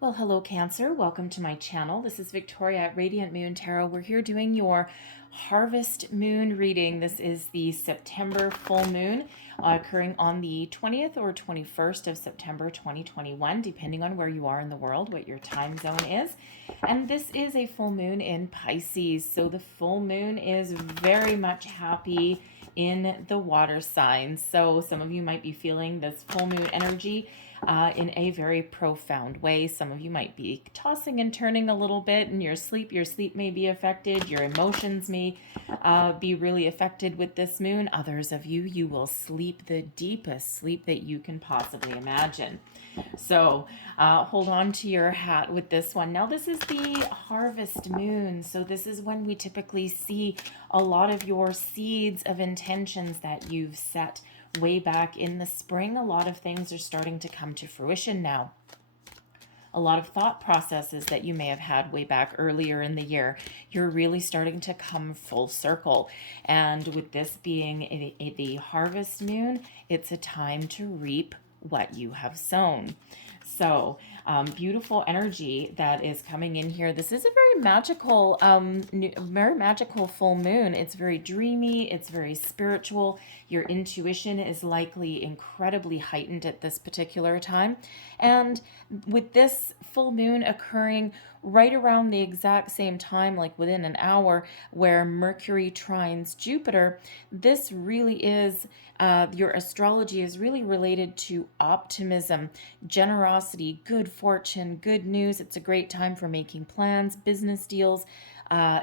Well, hello, Cancer. Welcome to my channel. This is Victoria at Radiant Moon Tarot. We're here doing your harvest moon reading. This is the September full moon occurring on the 20th or 21st of September 2021, depending on where you are in the world, what your time zone is. And this is a full moon in Pisces. So the full moon is very much happy in the water signs. So some of you might be feeling this full moon energy in a very profound way. Some of you might be tossing and turning a little bit in your sleep. Your sleep may be affected. Your emotions may be really affected with this moon. Others of you, you will sleep the deepest sleep that you can possibly imagine. So hold on to your hat with this one. Now, this is the harvest moon. So this is when we typically see a lot of your seeds of intentions that you've set way back in the spring. A lot of things are starting to come to fruition now. A lot of thought processes that you may have had way back earlier in the year, you're really starting to come full circle. And with this being the harvest moon, it's a time to reap what you have sown. So beautiful energy that is coming in here. This is a very magical full moon. It's very dreamy. It's very spiritual. Your intuition is likely incredibly heightened at this particular time. And with this full moon occurring right around the exact same time, like within an hour, where Mercury trines Jupiter, this really is, your astrology is really related to optimism, generosity, good fortune, good news. It's a great time for making plans, business deals,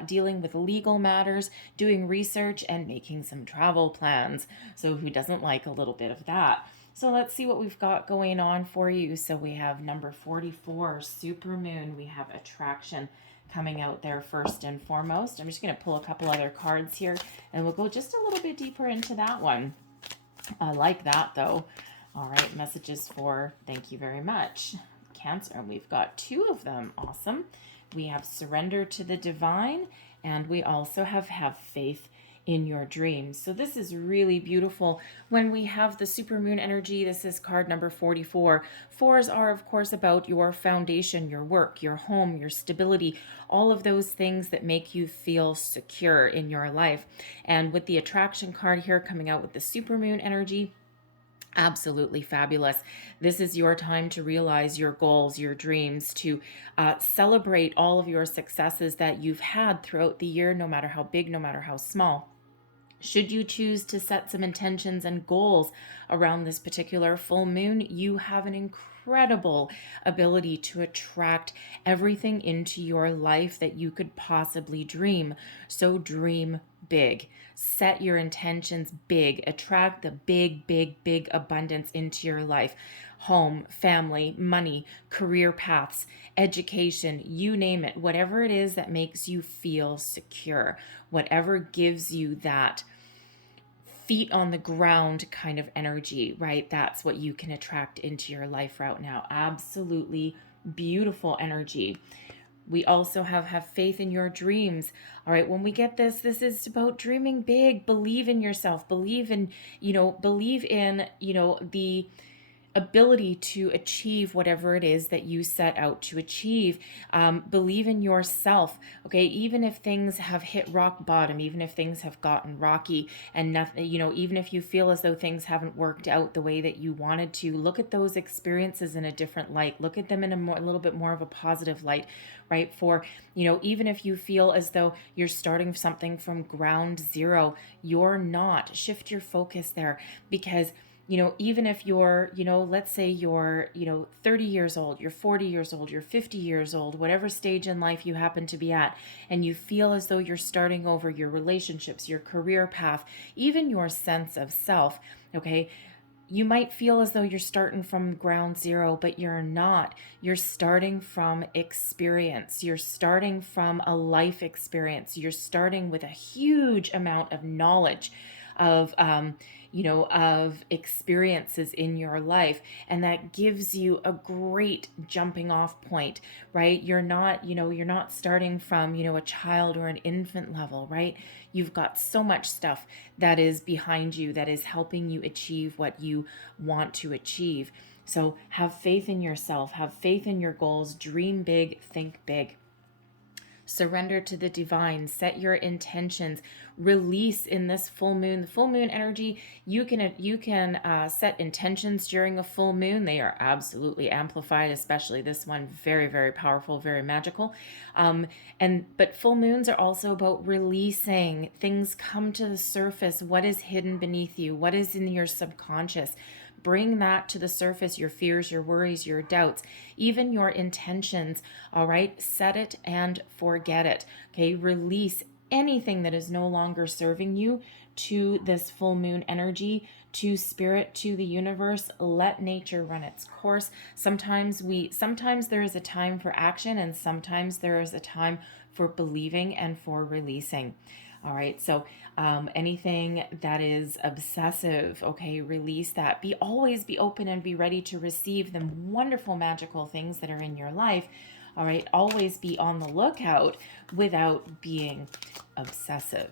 dealing with legal matters, doing research, and making some travel plans. So who doesn't like a little bit of that? So let's see what we've got going on for you. So we have number 44, supermoon. We have attraction coming out there first and foremost. I'm just going to pull a couple other cards here, and we'll go just a little bit deeper into that one. I like that, though. All right, messages for thank you very much, Cancer. And we've got two of them. Awesome. We have surrender to the divine, and we also have faith in your dreams. So this is really beautiful. When we have the supermoon energy, this is card number 44. Fours are, of course, about your foundation, your work, your home, your stability, all of those things that make you feel secure in your life. And with the attraction card here coming out with the supermoon energy, absolutely fabulous. This is your time to realize your goals, your dreams, to celebrate all of your successes that you've had throughout the year, no matter how big, no matter how small. Should you choose to set some intentions and goals around this particular full moon, you have an incredible ability to attract everything into your life that you could possibly dream. So dream big. Set your intentions big. Attract the big, big, big abundance into your life. Home, family, money, career paths, education, you name it. Whatever it is that makes you feel secure, whatever gives you that feet on the ground kind of energy, right? That's what you can attract into your life right now. Absolutely beautiful energy. We also have faith in your dreams. All right, when we get this is about dreaming big. Believe in yourself. Believe in, the ability to achieve whatever it is that you set out to achieve. Believe in yourself, okay? Even if things have hit rock bottom, even if things have gotten rocky and nothing, even if you feel as though things haven't worked out the way that you wanted to, look at those experiences in a different light. Look at them in a little bit more of a positive light, right? For, even if you feel as though you're starting something from ground zero, you're not. Shift your focus there, because even if you're, let's say you're, 30 years old, you're 40 years old, you're 50 years old, whatever stage in life you happen to be at, and you feel as though you're starting over your relationships, your career path, even your sense of self, okay? You might feel as though you're starting from ground zero, but you're not. You're starting from experience. You're starting from a life experience. You're starting with a huge amount of knowledge of of experiences in your life, and that gives you a great jumping off point, right? You're not starting from a child or an infant level, right? You've got so much stuff that is behind you that is helping you achieve what you want to achieve. So have faith in yourself, have faith in your goals, dream big, think big. Surrender to the divine, set your intentions, release in this full moon. The full moon energy, you can set intentions during a full moon. They are absolutely amplified, especially this one, very, very powerful, very magical. But full moons are also about releasing. Things come to the surface. What is hidden beneath you? What is in your subconscious? Bring that to the surface, your fears, your worries, your doubts, even your intentions. All right, set it and forget it. Okay, release anything that is no longer serving you to this full moon energy, to spirit, to the universe. Let nature run its course. Sometimes there is a time for action, and sometimes there is a time for believing and for releasing. All right, so anything that is obsessive, okay, release that. Always be open and be ready to receive the wonderful, magical things that are in your life. All right, always be on the lookout without being obsessive.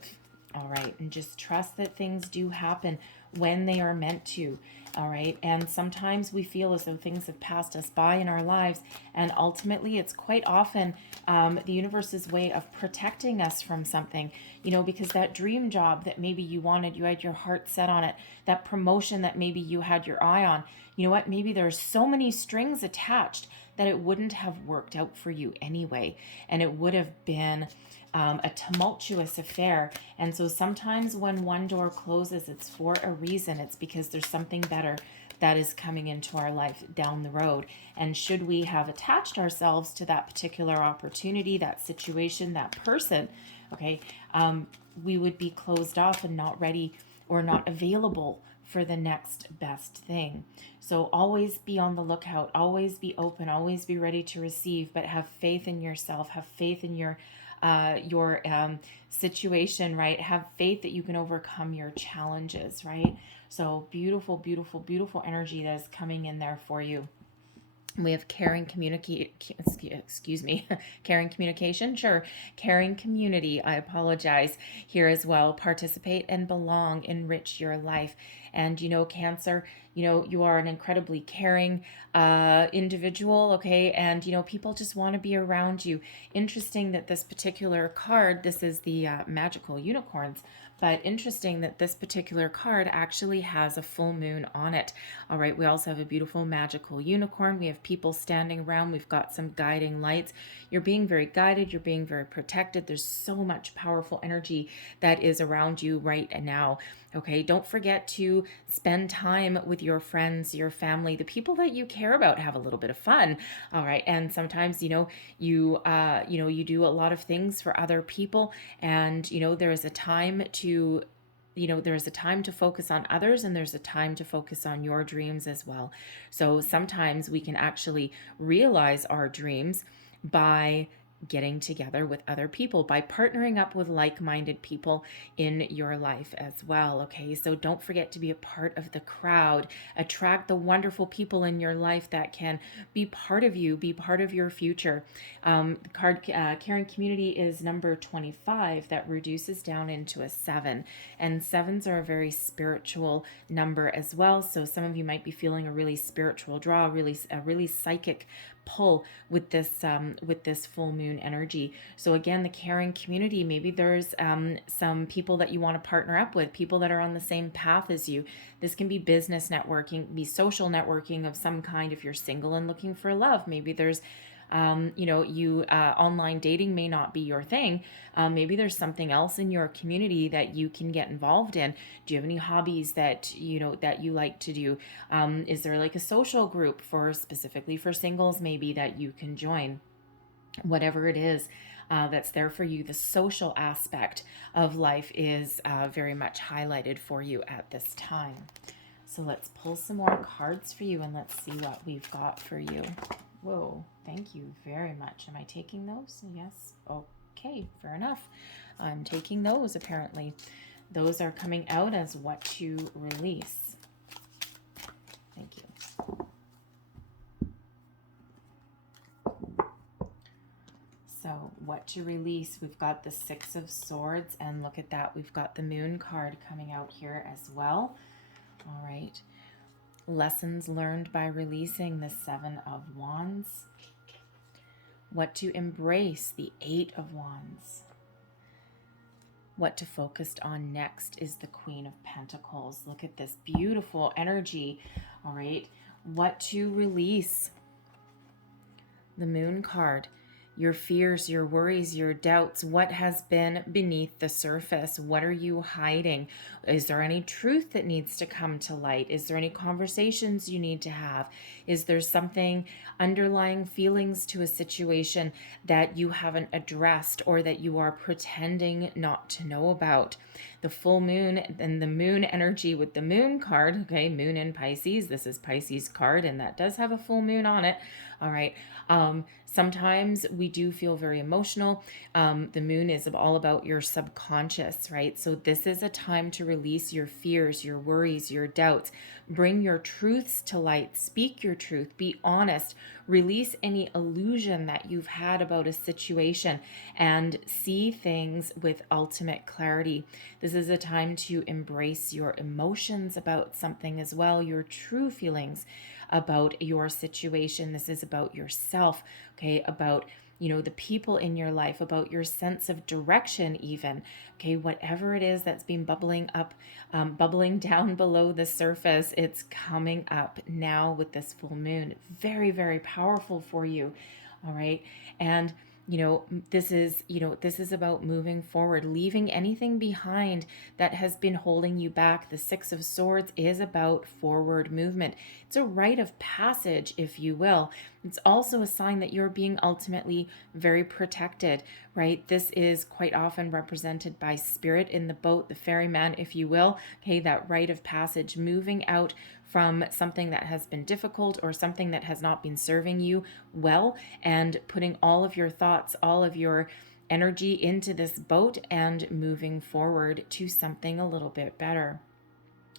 All right, and just trust that things do happen when they are meant to. All right, and sometimes we feel as though things have passed us by in our lives, and ultimately it's quite often the universe's way of protecting us from something, because that dream job that maybe you wanted, you had your heart set on it, that promotion that maybe you had your eye on, you know what, maybe there's so many strings attached that it wouldn't have worked out for you anyway, and it would have been a tumultuous affair. And so sometimes when one door closes, it's for a reason. It's because there's something better that is coming into our life down the road. And should we have attached ourselves to that particular opportunity, that situation, that person, okay, we would be closed off and not ready or not available for the next best thing. So always be on the lookout, always be open, always be ready to receive, but have faith in yourself, have faith in your situation, right? Have faith that you can overcome your challenges, right? So beautiful, beautiful, beautiful energy that is coming in there for you. We have caring caring communication, sure. Caring community, I apologize, here as well. Participate and belong, enrich your life. And, Cancer, you are an incredibly caring individual, okay? And, people just want to be around you. Interesting that this particular card, this is the magical unicorns, but interesting that this particular card actually has a full moon on it. All right, we also have a beautiful magical unicorn. We have people standing around. We've got some guiding lights. You're being very guided. You're being very protected. There's so much powerful energy that is around you right now. Okay, don't forget to spend time with your friends, your family, the people that you care about. Have a little bit of fun. All right, and sometimes you do a lot of things for other people, and there is a time to focus on others, and there's a time to focus on your dreams as well. So sometimes we can actually realize our dreams by getting together with other people, by partnering up with like-minded people in your life as well. Okay, so don't forget to be a part of the crowd. Attract the wonderful people in your life that can be part of you, be part of your future. The card Caring Community is number 25. That reduces down into a 7, and 7s are a very spiritual number as well. So some of you might be feeling a really spiritual draw, a really psychic pull with this full moon energy. So again, the caring community, maybe there's some people that you want to partner up with, people that are on the same path as you. This can be business networking, be social networking of some kind. If you're single and looking for love, maybe there's online dating may not be your thing. Maybe there's something else in your community that you can get involved in. Do you have any hobbies that you like to do? Is there like a social group specifically for singles maybe that you can join? Whatever it is that's there for you, the social aspect of life is very much highlighted for you at this time. So let's pull some more cards for you, and let's see what we've got for you. Whoa, thank you very much. Am I taking those? Yes. Okay, fair enough. I'm taking those, apparently. Those are coming out as what to release. Thank you. So what to release, we've got the 6 of Swords, and look at that, we've got the Moon card coming out here as well. All right. Lessons learned by releasing the Seven of Wands. What to embrace, the Eight of Wands. What to focus on next is the Queen of Pentacles. Look at this beautiful energy, all right? What to release, the Moon card. Your fears, your worries, your doubts, what has been beneath the surface? What are you hiding? Is there any truth that needs to come to light? Is there any conversations you need to have? Is there something, underlying feelings to a situation that you haven't addressed or that you are pretending not to know about? The full moon and the moon energy with the Moon card, okay, Moon in Pisces. This is Pisces card, and that does have a full moon on it. All right. Sometimes we do feel very emotional. The moon is all about your subconscious, right? So this is a time to release your fears, your worries, your doubts. Bring your truths to light. Speak your truth. Be honest. Release any illusion that you've had about a situation and see things with ultimate clarity. This is a time to embrace your emotions about something as well, your true feelings about your situation. This is about yourself, okay, about the people in your life, about your sense of direction even, okay, whatever it is that's been bubbling up, bubbling down below the surface, it's coming up now with this full moon. Very, very powerful for you, all right? And this is about moving forward, leaving anything behind that has been holding you back. The Six of Swords is about forward movement. It's a rite of passage, if you will. It's also a sign that you're being ultimately very protected, right? This is quite often represented by spirit in the boat, the ferryman, if you will. Okay, that rite of passage, moving out from something that has been difficult or something that has not been serving you well, and putting all of your thoughts, all of your energy into this boat and moving forward to something a little bit better.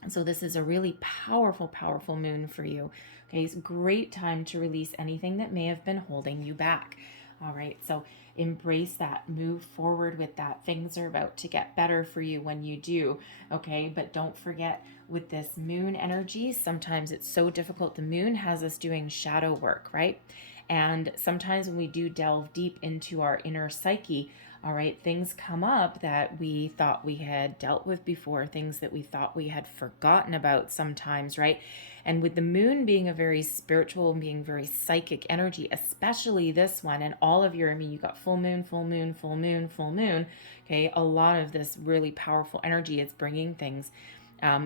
So this is a really powerful, powerful moon for you. Okay, it's a great time to release anything that may have been holding you back. All right, so embrace that, move forward with that. Things are about to get better for you when you do, okay? But don't forget, with this moon energy, sometimes it's so difficult. The moon has us doing shadow work, right? And sometimes when we do delve deep into our inner psyche, all right, things come up that we thought we had dealt with before, things that we thought we had forgotten about sometimes, right? And with the moon being a very spiritual and being very psychic energy, especially this one, and all of your, you got full moon, full moon, full moon, full moon, okay? A lot of this really powerful energy is bringing things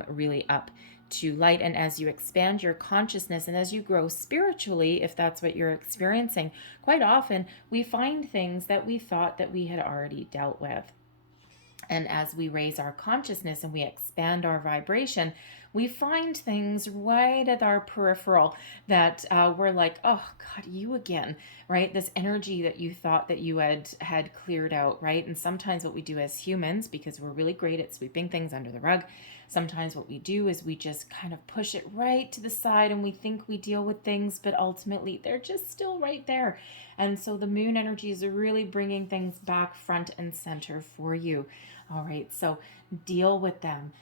really up to light. And as you expand your consciousness and as you grow spiritually, if that's what you're experiencing, quite often we find things that we thought that we had already dealt with. And as we raise our consciousness and we expand our vibration, we find things right at our peripheral that we're like, oh God, you again, right? This energy that you thought that you had cleared out, right? And sometimes what we do as humans, because we're really great at sweeping things under the rug, sometimes what we do is we just kind of push it right to the side and we think we deal with things, but ultimately they're just still right there. And so the moon energy is really bringing things back front and center for you. All right, so deal with them,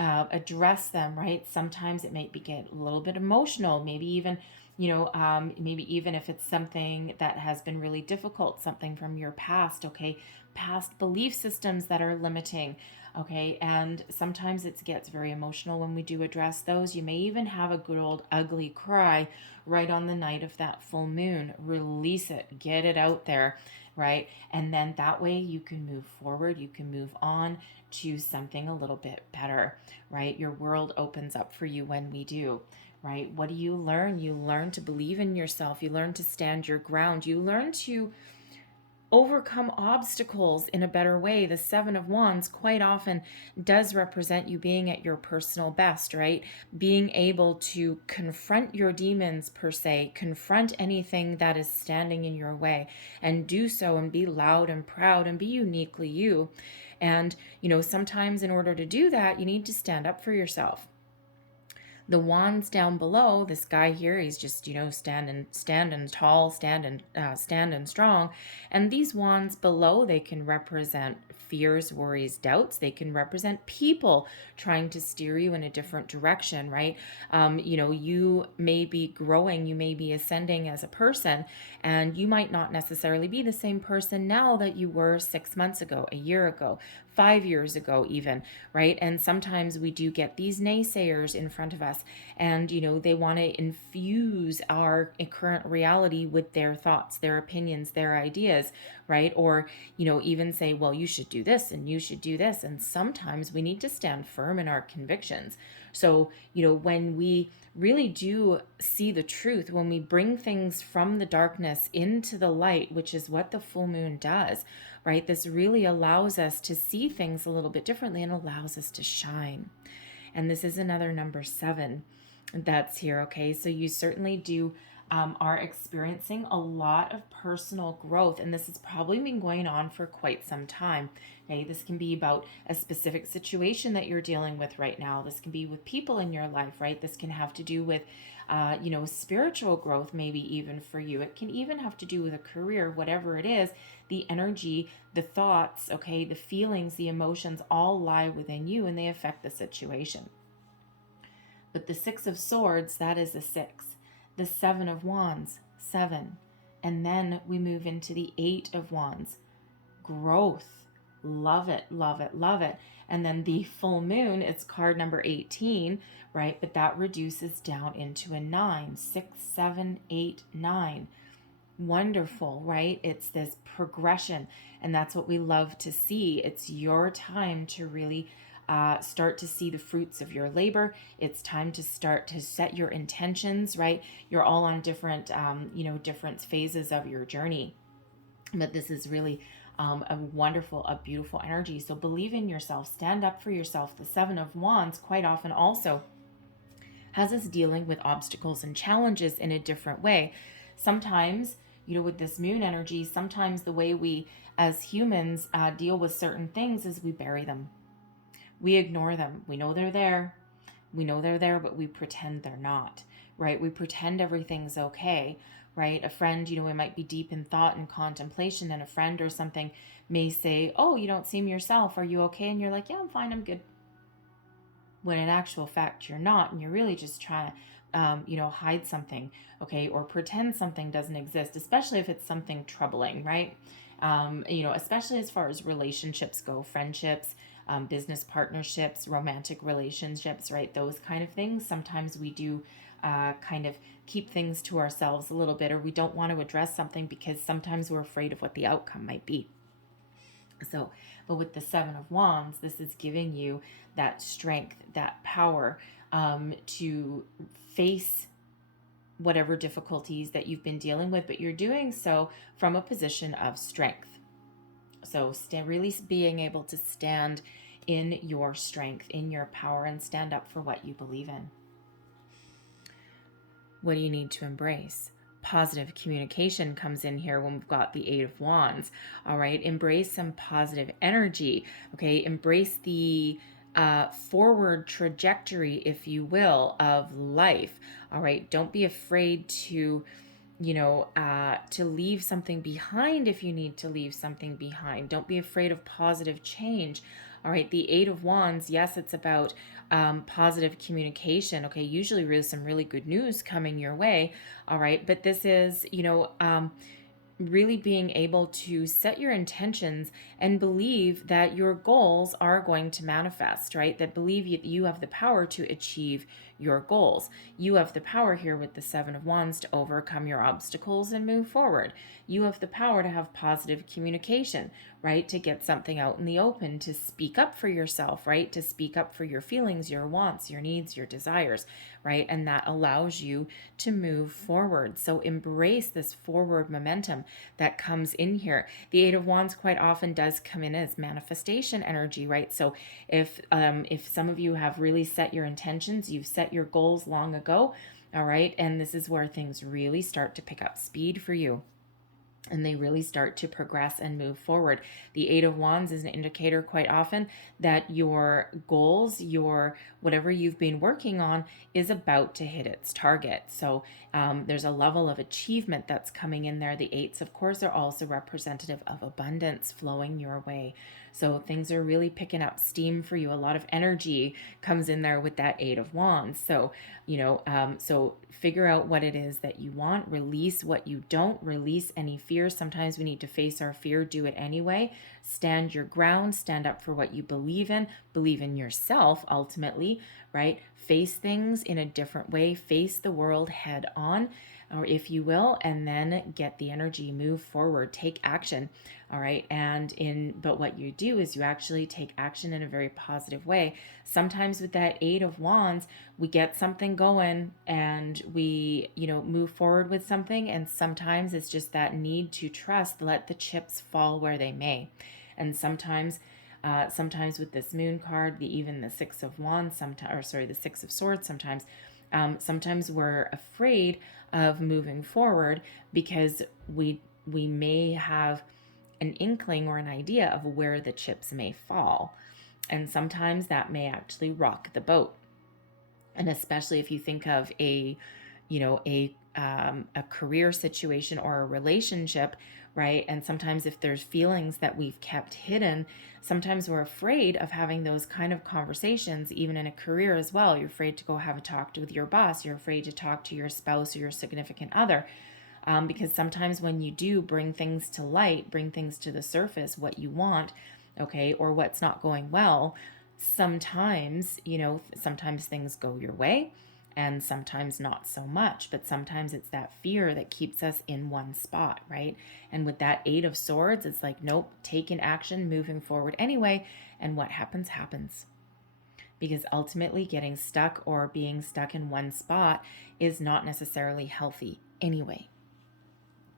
address them, right? Sometimes it might get a little bit emotional, maybe even, maybe even if it's something that has been really difficult, something from your past, okay? Past belief systems that are limiting, okay? And sometimes it gets very emotional when we do address those. You may even have a good old ugly cry right on the night of that full moon. Release it, get it out there, right? And then that way you can move forward, you can move on to something a little bit better, right? Your world opens up for you when we do, right? What do you learn? You learn to believe in yourself. You learn to stand your ground. You learn to overcome obstacles in a better way. The Seven of Wands quite often does represent you being at your personal best, right? Being able to confront your demons per se, confront anything that is standing in your way, and do so and be loud and proud and be uniquely you. And, sometimes in order to do that, you need to stand up for yourself. The wands down below, this guy here, he's just, standing tall, standing strong. And these wands below, they can represent fears, worries, doubts. They can represent people trying to steer you in a different direction, right? You may be growing, you may be ascending as a person, and you might not necessarily be the same person now that you were 6 months ago, a year ago, 5 years ago, even, right? And sometimes we do get these naysayers in front of us, and they want to infuse our current reality with their thoughts, their opinions, their ideas, right? Or even say, well, you should do this and you should do this. And sometimes we need to stand firm in our convictions. So when we really do see the truth, when we bring things from the darkness into the light, which is what the full moon does, right? This really allows us to see things a little bit differently and allows us to shine. And this is another number 7 that's here, okay? So you certainly do are experiencing a lot of personal growth, and this has probably been going on for quite some time. Okay, this can be about a specific situation that you're dealing with right now. This can be with people in your life, right? This can have to do with spiritual growth, maybe even for you. It can even have to do with a career, whatever it is. The energy, the thoughts, okay, the feelings, the emotions all lie within you, and they affect the situation. But the 6 of Swords, that is a 6. The 7 of Wands, 7. And then we move into the 8 of Wands. Growth. Love it, love it, love it. And then the full moon, it's card number 18, right? But that reduces down into a 9. 6, 7, 8, 9. Wonderful, right? It's this progression. And that's what we love to see. It's your time to really start to see the fruits of your labor. It's time to start to set your intentions, right? You're all on different, different phases of your journey. But this is really a wonderful, a beautiful energy. So believe in yourself, stand up for yourself. The 7 of Wands quite often also has us dealing with obstacles and challenges in a different way. Sometimes, with this moon energy, sometimes the way we as humans deal with certain things is we bury them. We ignore them. We know they're there. We know they're there, but we pretend they're not, right? We pretend everything's okay, right? A friend, we might be deep in thought and contemplation, and a friend or something may say, oh, you don't seem yourself. Are you okay? And you're like, yeah, I'm fine. I'm good. When in actual fact, you're not. And you're really just trying to, hide something, okay? Or pretend something doesn't exist, especially if it's something troubling, right? Especially as far as relationships go, friendships, business partnerships, romantic relationships, right? Those kind of things. Sometimes we do kind of keep things to ourselves a little bit, or we don't want to address something because sometimes we're afraid of what the outcome might be. So, but with the 7 of Wands, this is giving you that strength, that power to face whatever difficulties that you've been dealing with, but you're doing so from a position of strength. So really being able to stand in your strength, in your power, and stand up for what you believe in. What do you need to embrace? Positive communication comes in here when we've got the 8 of Wands. All right, embrace some positive energy. Okay, embrace the forward trajectory, if you will, of life. All right, don't be afraid to to leave something behind if you need to leave something behind. Don't be afraid of positive change. All right, the 8 of Wands, yes, it's about positive communication. Okay, usually some really good news coming your way. All right, but this is, really being able to set your intentions and believe that your goals are going to manifest, right? That believe you have the power to achieve your goals. You have the power here with the 7 of Wands to overcome your obstacles and move forward. You have the power to have positive communication, right? To get something out in the open, to speak up for yourself, right? To speak up for your feelings, your wants, your needs, your desires, right? And that allows you to move forward. So embrace this forward momentum that comes in here. The 8 of Wands quite often does come in as manifestation energy, right? So if some of you have really set your intentions, you've set your goals long ago, all right, and this is where things really start to pick up speed for you. and they really start to progress and move forward. The Eight of Wands is an indicator quite often that your goals, your whatever you've been working on, is about to hit its target. So there's a level of achievement that's coming in there. The eights, of course, are also representative of abundance flowing your way. So things are really picking up steam for you. A lot of energy comes in there with that Eight of Wands. So, so figure out what it is that you want, release what you don't, release any fear. Sometimes we need to face our fear, do it anyway. Stand your ground, stand up for what you believe in yourself ultimately, right? Face things in a different way, face the world head on, or if you will, and then get the energy, move forward, take action. All right. But what you do is you actually take action in a very positive way. Sometimes with that Eight of Wands, we get something going and we, move forward with something. And sometimes it's just that need to trust, let the chips fall where they may. And sometimes with this Moon card, even the Six of Wands, the Six of Swords, sometimes we're afraid of moving forward because we may have an inkling or an idea of where the chips may fall. And sometimes that may actually rock the boat. And especially if you think of a career situation or a relationship, right? And sometimes if there's feelings that we've kept hidden, sometimes we're afraid of having those kind of conversations, even in a career as well. You're afraid to go have a talk with your boss. You're afraid to talk to your spouse or your significant other. Because sometimes when you do bring things to light, bring things to the surface, what you want, okay, or what's not going well, sometimes things go your way and sometimes not so much. But sometimes it's that fear that keeps us in one spot, right? And with that Eight of Swords, it's like, nope, taking action, moving forward anyway. And what happens, happens. Because ultimately getting stuck or being stuck in one spot is not necessarily healthy anyway.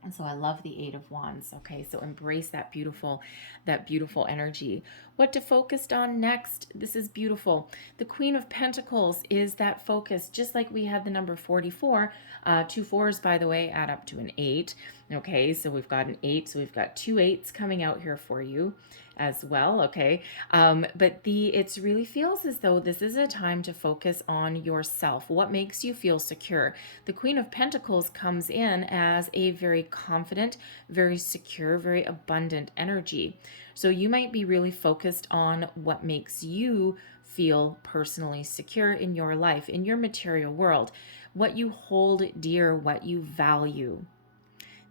And so I love the Eight of Wands. Okay, so embrace that beautiful energy. What to focus on next? This is beautiful. The Queen of Pentacles is that focus, just like we had the number 44. 2 4s, by the way, add up to an 8. Okay, so we've got an 8. So we've got 2 8s coming out here for you as well. Okay, but it really feels as though this is a time to focus on yourself. What makes you feel secure? The Queen of Pentacles comes in as a very confident, very secure, very abundant energy. So you might be really focused on what makes you feel personally secure in your life, in your material world, what you hold dear, what you value.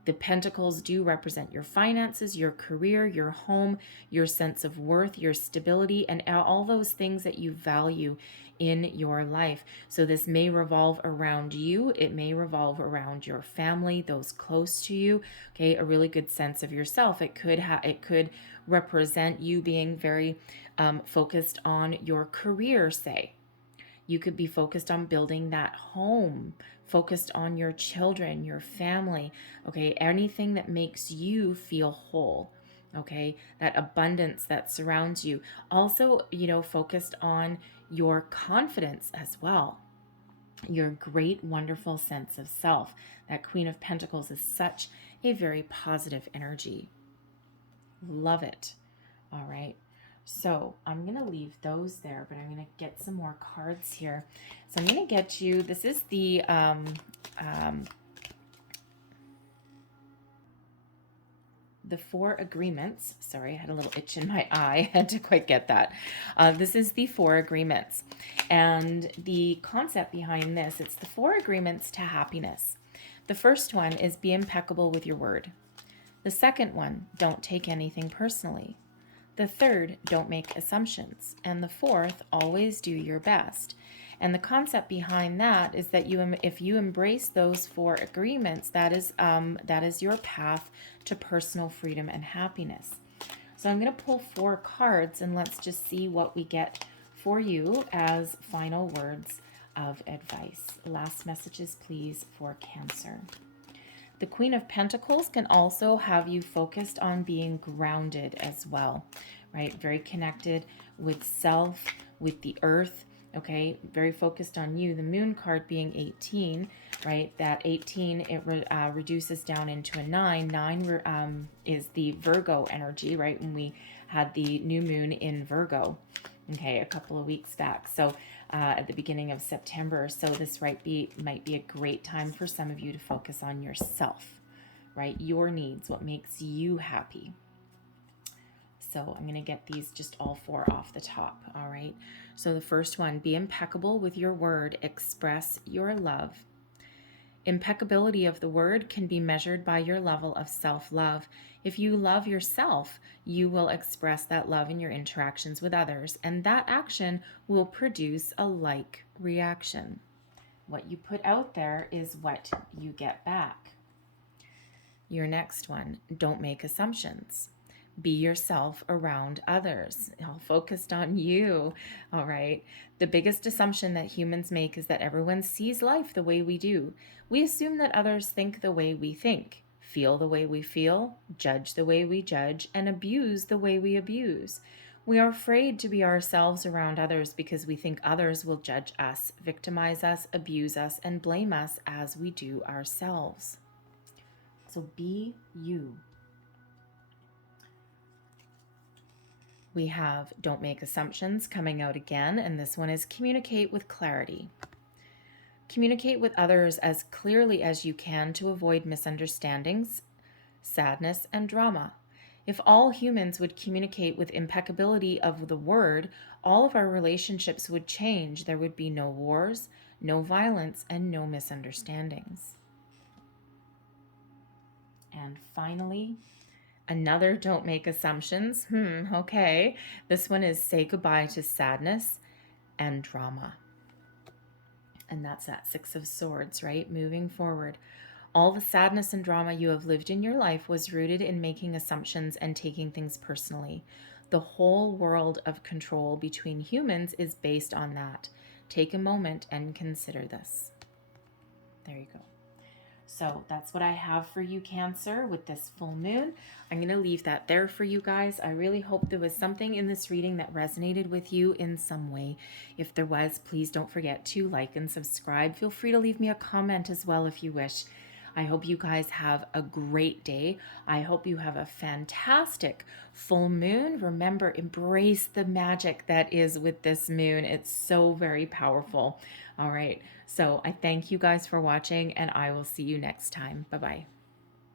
The Pentacles do represent your finances, your career, your home, your sense of worth, your stability, and all those things that you value in your life. So this may revolve around you. It may revolve around your family, those close to you. Okay, a really good sense of yourself. It could represent you being very focused on your career, say. You could be focused on building that home, focused on your children, your family, okay? Anything that makes you feel whole, okay? That abundance that surrounds you. Also, focused on your confidence as well. Your great, wonderful sense of self. That Queen of Pentacles is such a very positive energy. Love it. All right. So I'm going to leave those there, but I'm going to get some more cards here. So I'm going to get you, this is the 4 agreements. Sorry, I had a little itch in my eye. I had to quite get that. This is the 4 agreements. And the concept behind this, it's the 4 agreements to happiness. The first one is be impeccable with your word. The second one, don't take anything personally. The third, don't make assumptions. And the fourth, always do your best. And the concept behind that is that if you embrace those 4 agreements, that is your path to personal freedom and happiness. So I'm going to pull 4 cards and let's just see what we get for you as final words of advice. Last messages, please, for Cancer. The Queen of Pentacles can also have you focused on being grounded as well, right? Very connected with self, with the earth, Okay, very focused on you. The moon card being 18, right? That 18, it reduces down into a 9. 9 is the Virgo energy, right? When we had the new moon in Virgo, okay, a couple of weeks back. So at the beginning of September. So this might be a great time for some of you to focus on yourself, right? Your needs, what makes you happy. So I'm going to get these just all 4 off the top, all right? So the first one, be impeccable with your word, express your love. Impeccability of the word can be measured by your level of self-love. If you love yourself, you will express that love in your interactions with others, and that action will produce a like reaction. What you put out there is what you get back. Your next one, don't make assumptions. Be yourself around others. All focused on you. All right. The biggest assumption that humans make is that everyone sees life the way we do. We assume that others think the way we think, feel the way we feel, judge the way we judge, and abuse the way we abuse. We are afraid to be ourselves around others because we think others will judge us, victimize us, abuse us, and blame us as we do ourselves. So be you. We have don't make assumptions coming out again, and this one is communicate with clarity. Communicate with others as clearly as you can to avoid misunderstandings, sadness, and drama. If all humans would communicate with impeccability of the word, all of our relationships would change. There would be no wars, no violence, and no misunderstandings. And finally, another don't make assumptions. Okay. This one is say goodbye to sadness and drama. And that's that 6 of Swords, right? Moving forward. All the sadness and drama you have lived in your life was rooted in making assumptions and taking things personally. The whole world of control between humans is based on that. Take a moment and consider this. There you go. So that's what I have for you, Cancer, with this full moon. I'm going to leave that there for you guys. I really hope there was something in this reading that resonated with you in some way. If there was, please don't forget to like and subscribe. Feel free to leave me a comment as well if you wish. I hope you guys have a great day. I hope you have a fantastic full moon. Remember, embrace the magic that is with this moon. It's so very powerful. All right. So I thank you guys for watching, and I will see you next time. Bye-bye.